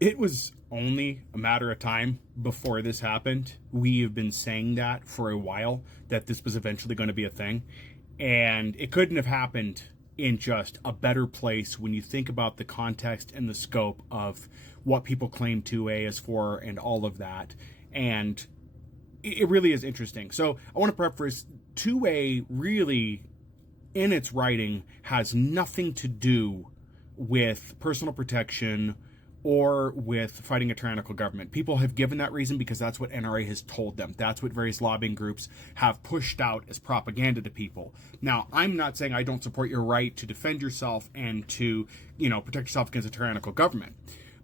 It was only a matter of time before this happened. We have been saying that for a while, that this was eventually going to be a thing. And it couldn't have happened in just a better place when you think about the context and the scope of what people claim 2A is for and all of that. And it really is interesting. So I want to preface 2A really, in its writing, has nothing to do with personal protection or with fighting a tyrannical government. People have given that reason because that's what NRA has told them. That's what various lobbying groups have pushed out as propaganda to people. Now, I'm not saying I don't support your right to defend yourself and to, protect yourself against a tyrannical government.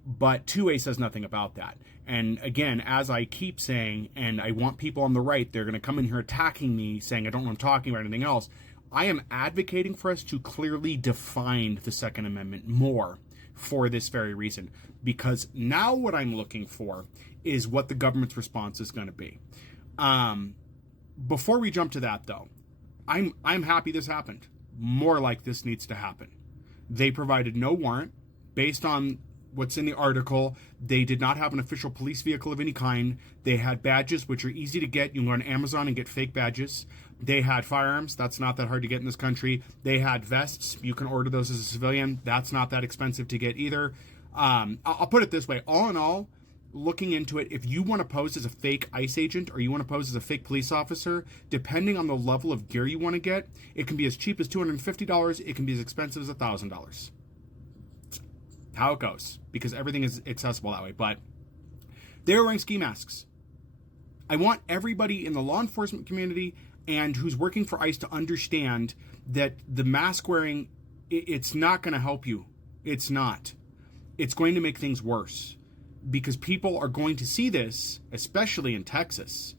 But 2A says nothing about that. And again, as I keep saying, and I want people on the right, they're going to come in here attacking me, saying I don't know what I'm talking about, anything else. I am advocating for us to clearly define the Second Amendment more for this very reason, because now what I'm looking for is what the government's response is going to be. Before we jump to that, though, I'm happy this happened. More like this needs to happen. They provided no warrant based on what's in the article. They did not have an official police vehicle of any kind. They had badges, which are easy to get. You can go on Amazon and get fake badges. They had firearms. That's not that hard to get in this country. They had vests. You can order those as a civilian. That's not that expensive to get either. I'll put it this way. All in all, looking into it, if you want to pose as a fake ICE agent or you want to pose as a fake police officer, depending on the level of gear you want to get, it can be as cheap as $250. It can be as expensive as $1,000. How it goes, because everything is accessible that way. But they're wearing ski masks. I want everybody in the law enforcement community and who's working for ICE to understand that the mask wearing, it's not going to help you. It's not. It's going to make things worse, because people are going to see this, especially in Texas,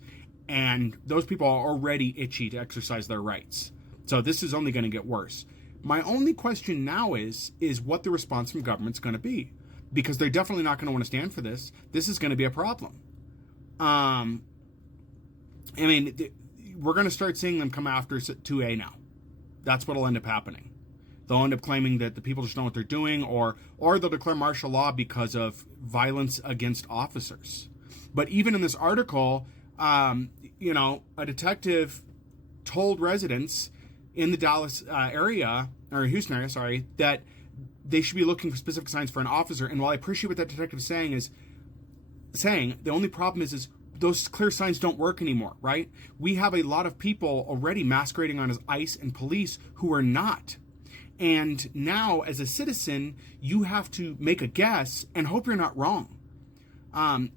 and those people are already itchy to exercise their rights. So this is only going to get worse. My only question now is what the response from government's going to be, because they're definitely not going to want to stand for this. This is going to be a problem. We're going to start seeing them come after 2A now. That's what'll end up happening. They'll end up claiming that the people just know what they're doing, or they'll declare martial law because of violence against officers. But even in this article, a detective told residents in the Dallas area, or Houston area, sorry, that they should be looking for specific signs for an officer. And while I appreciate what that detective is saying, the only problem is those clear signs don't work anymore, right? We have a lot of people already masquerading on as ICE and police who are not. And now, as a citizen, you have to make a guess and hope you're not wrong.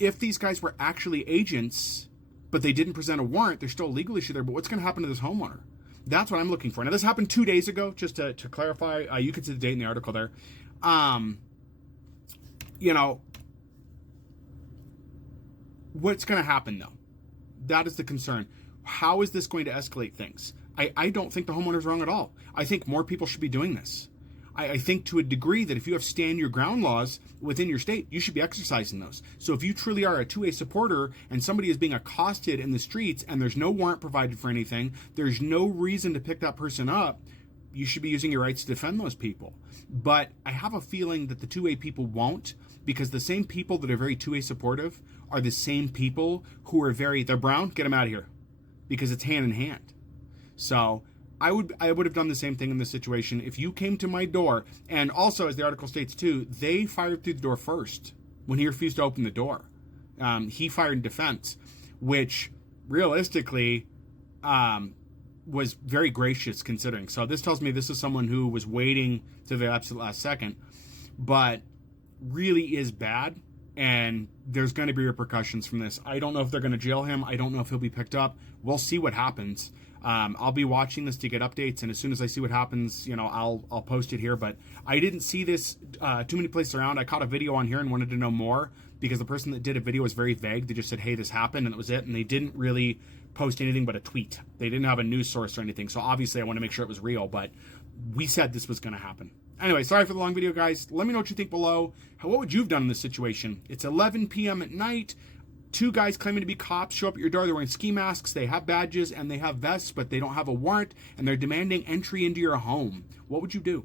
If these guys were actually agents, but they didn't present a warrant, there's still a legal issue there. But what's going to happen to this homeowner? That's what I'm looking for. Now, this happened 2 days ago, just to clarify. You can see the date in the article there. What's going to happen, though? That is the concern. How is this going to escalate things? I don't think the homeowner's wrong at all. I think more people should be doing this. I think to a degree that if you have stand your ground laws within your state, you should be exercising those. So if you truly are a 2A supporter and somebody is being accosted in the streets and there's no warrant provided for anything, there's no reason to pick that person up, you should be using your rights to defend those people. But I have a feeling that the 2A people won't, because the same people that are very 2A supportive are the same people who are they're brown, get them out of here, because it's hand in hand. So I would have done the same thing in this situation. If you came to my door, and also, as the article states too, they fired through the door first when he refused to open the door. He fired in defense, which realistically was very gracious considering. So this tells me this is someone who was waiting to the absolute last second, but really is bad. And there's going to be repercussions from this. I don't know if they're going to jail him. I don't know if he'll be picked up. We'll see what happens. I'll be watching this to get updates, and as soon as I see what happens, I'll post it here. But I didn't see this too many places around. I caught a video on here and wanted to know more, because the person that did a video was very vague. They just said, hey, this happened, and it was it. And they didn't really post anything but a tweet. They didn't have a news source or anything. So obviously I want to make sure it was real, but we said this was going to happen. Anyway, sorry for the long video, guys. Let me know what you think below. What would you have done in this situation? It's 11 p.m. at night. 2 guys claiming to be cops show up at your door. They're wearing ski masks, they have badges, and they have vests, but they don't have a warrant, and they're demanding entry into your home. What would you do?